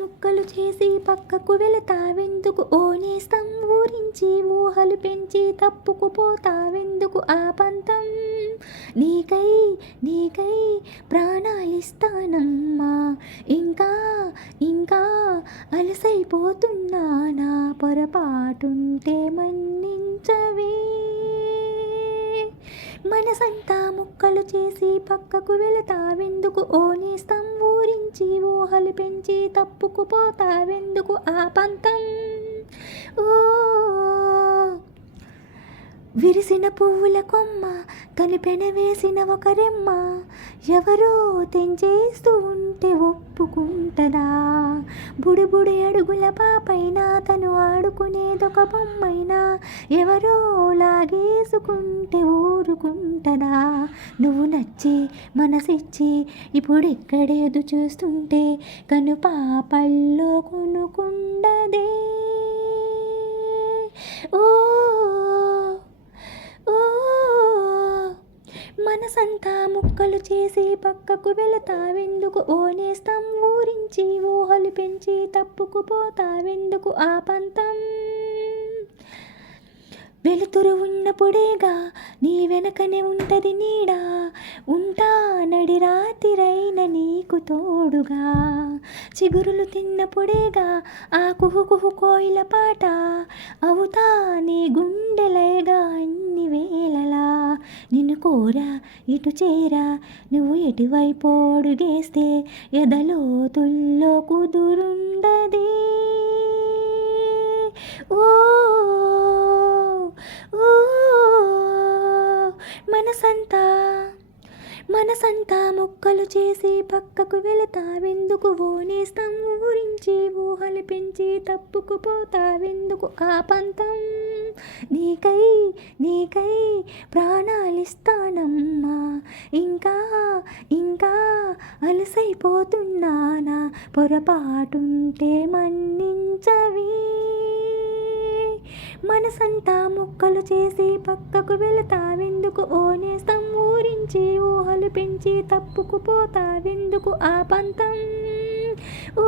ముక్కలు చేసి పక్కకు వెళతావెందుకు? ఓ నేస్తం ఊరించి ఊహలు పెంచి తప్పుకుపోతావెందుకు? ఆ పంతం నీకై నీకై ప్రాణాలిస్తానమ్మా. ఇంకా ఇంకా అలసైపోతున్నానా? పొరపాటుంటే మన్నించవే. మనసంతా ముక్కలు చేసి పక్కకు వెళతావెందుకు? ఓ నేస్తం ఊరించి ఊహలు పెంచి తప్పుకుపోతావెందుకు? ఆ పంతం ఓ విరిసిన పువ్వుల కొమ్మ కలిపెన వేసిన ఒక రెమ్మ ఎవరో తెంచేస్తూ ఉంటే ఒప్పుకుంటదా? బుడిబుడి అడుగుల పాపైన తను ఆడుకునేదొక బొమ్మైనా ఎవరో లాగేసుకుంటే ఊరుకుంటదా? నువ్వు నచ్చి మనసిచ్చి ఇప్పుడిక్కడేదు చూస్తుంటే కను పాపల్లో కొనుకుండదే. ఓ ఓ మనసంతా ముక్కలు చేసి పక్కకు వెళతావెందుకు? ఓ నేస్తం ఊరించి ఊహలు పెంచి తప్పుకుపోతావెందుకు? ఆ పంతం వెలుతురు ఉన్నప్పుడేగా నీ వెనకనే ఉంటది నీడా. ఉంటా నడి రాతిరైన నీకు తోడుగా. చిగురులు తిన్నప్పుడేగా ఆ కుహు కుహు కోయిల పాట. అవుతా నీ గుండెలయగా అన్ని వేళలా. నిన్ను కోరా ఇటు చేరా నువ్వు ఎటువైపు అడుగేస్తే ఎదలోతుల్లో కుదురుండదే. ఓ ఓ మనసంతా మనసంతా ముక్కలు చేసి పక్కకు వెళతావెందుకు? ఓ నేస్తం ఊరించి ఊహలు పెంచి తప్పుకుపోతావెందుకు? ఆ పంతం నీకై నీకై ప్రాణాలిస్తానమ్మా. ఇంకా ఇంకా అలసైపోతున్నానా? పొరపాటుంటే మన్నించవే. మనసంతా ముక్కలు చేసి పక్కకు వెళతావెందుకు? ఓ నేస్తం ఊరించి ఊహలు పెంచి తప్పుకుపోతావెందుకు? ఆ పంతం ఓ